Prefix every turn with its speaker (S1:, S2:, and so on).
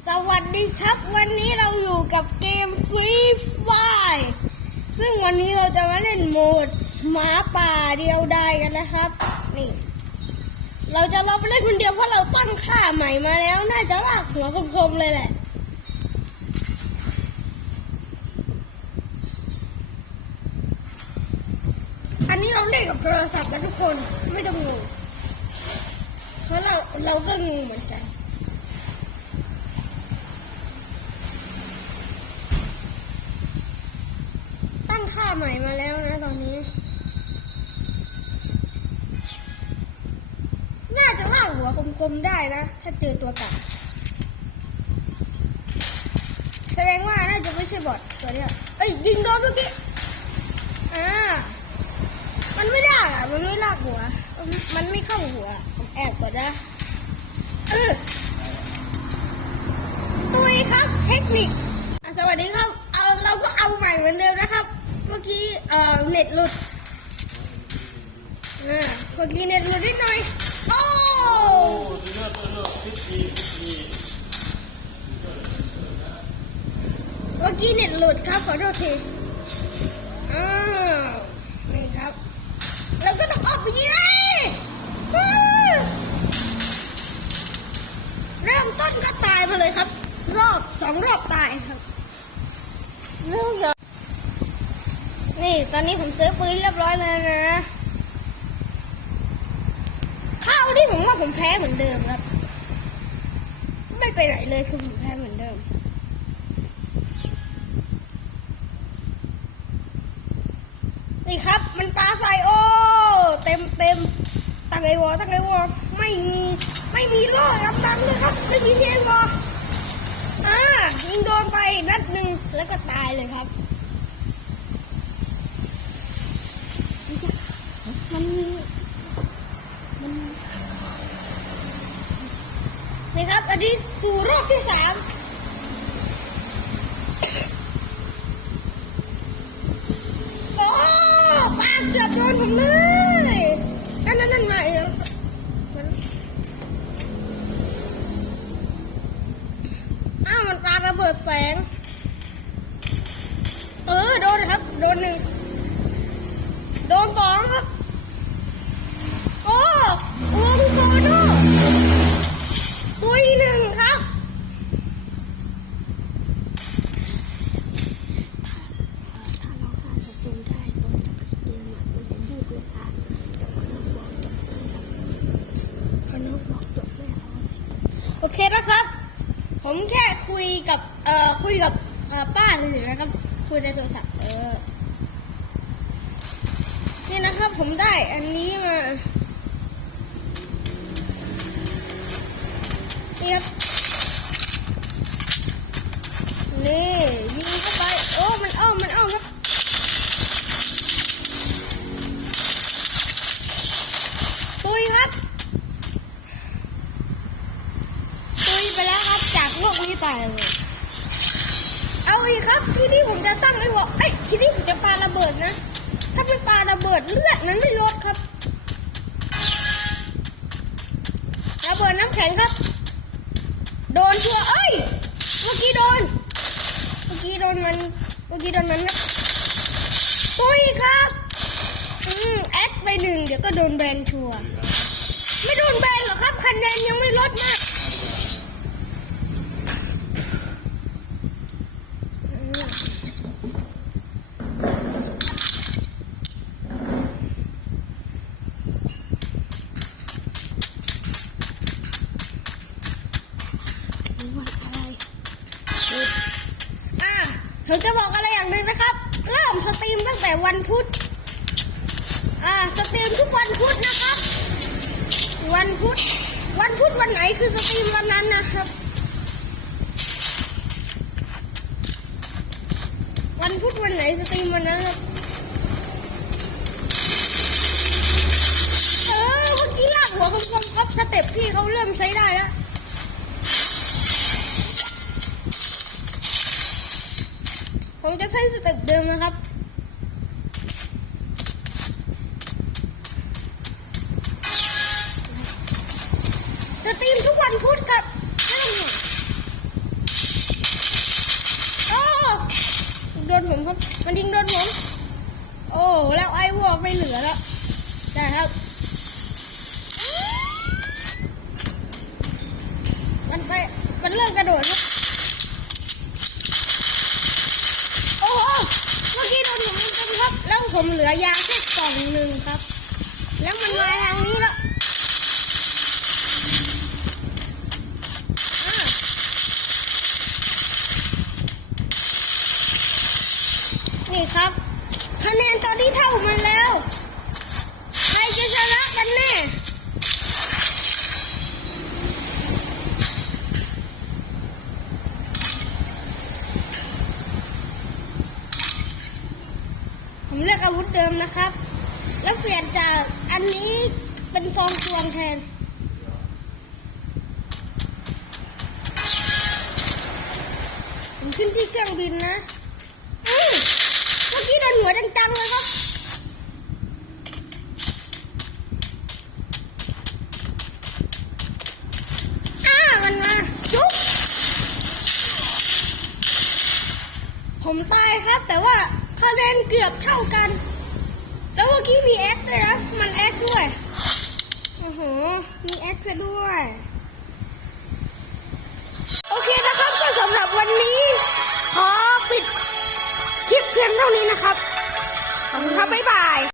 S1: สวัสดีครับ วันนี้เราอยู่กับเกมฟรีไฟซึ่งวันนี้เราจะมาเล่นโหมดหมาป่าเดียวดายกันนะครับ นี่ เราจะเราไปเล่นคนเดียวเพราะเราตั้งค่าใหม่มาแล้ว น่าจะลากหัวคมๆเลยแหละ อันนี้เราเล่นกับโทรศัพท์นะทุกคนไม่ต้องงงเพราะเราเราก็งงเหมือนกัน ตั้งค่า ใหม่มาแล้วนะตอนนี้ น่าจะลากหัวคมๆได้นะ ถ้าเจอตัวกัดแสดงว่าน่าจะไม่ใช่บอทตัวเนี้ยเอ้ยยิงโดนเมื่อกี้ อ่า มันไม่ได้อะมันไม่ลากหัว มันไม่เข้าหัว ผมแอบก่อนนะ เออ ตุยครับ เทคนิค อกี้เอ่อเน็ตหลุดอ่าเมื่อกี้เน็ตหลุดนิดหน่อย โอ้เมื่อกี้เน็ตหลุดครับขอโทษทีอ้าวนี่ครับเราก็ต้องออกไปยิงเลยเริ่มต้นก็ตายมาเลยครับ รอบสองรอบตายครับเรื่องเยอะ นี่ตอนนี้ผมซื้อปืนเรียบร้อยแล้วนะข้าวที่ผมว่าผมแพ้เหมือนเดิมครับ ไม่ไปไหนเลยคือผมแพ้เหมือนเดิม นี่ครับมันปลาใส่โอ้เต็มเต็มตั้งไอวอตั้งไอวอไม่มีไม่มีโล่ครับตั้งเลยครับ ไม่มีเทียนวออ่ายิงโดนไปนัดหนึ่งแล้วก็ตายเลยครับ มันมันนี่ครับ อันนี้สู่รอบที่สามโอ้ปากเกือบโดนผมเลยนั่นนั่นนั่นมาอีกแล้วมันอ้าวมันปาระเบิดแสง เออ โดนครับ โดนหนึ่งโดนสองครับ วงโซโน่ตุยหนึ่งครับ ถ้าเราหาศัตรูได้ตอนจะไปสเตรียมอะมันจะยืดเวลาแต่พอน้องบอกจบไม่เอาพอน้องบอกจบไม่เอาโอเคนะครับ ผมแค่คุยกับ เอ่อ คุยกับป้าเลยนะครับ คุยในโทรศัพท์ เออ นี่นะครับผมได้อันนี้มา นี่ครับ นี่ยิงเข้าไป โอ้ มันอ้อม มันอ้อมครับตุยครับ ตุยไปแล้วครับ จากโลกนี้ไปเลย เอาอีกครับ ที่นี่ผมจะตั้งไอ้หัวเอ้ยที่นี่ผมจะปาระเบิดนะ ถ้าไม่ปาระเบิดเลือดนั้นไม่ลดครับระเบิดน้ำแข็งครับ นชัวร์เอ้ย เมื่อกี้โดน เมื่อกี้โดนมัน เมื่อกี้โดนมันนะปุ้ยครับ อืมแอดไปหนึ่งเดี๋ยวก็โดนแบนชัวร์ไม่โดนแบนหรอครับคะแนนยังไม่ลดนะอืมนี่วันอะไร อะ ผมจะบอกอะไรอย่างหนึ่งนะครับ เริ่มสตรีมตั้งแต่วันพุธ อ่า สตรีมทุกวันพุธนะครับ วันพุธ วันพุธวันไหนคือสตรีมวันนั้นนะครับ วันพุธวันไหนสตรีมวันนั้นครับเออเมื่อกี้ลากหัวคมๆครับสเต็ปพี่เขาเริ่มใช้ได้แล้ว ผมจะใช้สเต็ปเดิมนะครับ สตรีมทุกวันพุธครับเริ่ม มันยิงโดนผม โอ้ แล้วไอ้วอกไม่เหลือแล้วได้ครับ มันไป มันเริ่มกระโดดครับ โอ้โหเมื่อกี้โดนผมเต็มๆครับ แล้ว ผมเหลือยาแค่กล่องหนึ่งครับ แล้วมันมาทางนี้แล้วอ่านี่ครับ คะแนนตอนนี้เท่ามันแล้ว ใครจะชนะกันแน่ ผมเลือกอาวุธเดิมนะครับ แล้วเปลี่ยนจากอันนี้เป็นซองควงแทน ผมขึ้นที่เครื่องบินนะอือเมื่อกี้โดนหัวจังๆเลยครับอ้ามันมาจุ๊บผมตายครับแต่ว่า แนนเกือบเท่ากัน แล้วเมื่อกี้มีแอดด้วยนะ มันแอดด้วยโอ้โหมีแอดซะด้วย โอเคนะครับก็สำหรับวันนี้ ขอปิดคลิปเพียงเท่านี้นะครับ ขอบคุณครับ บ๊ายบาย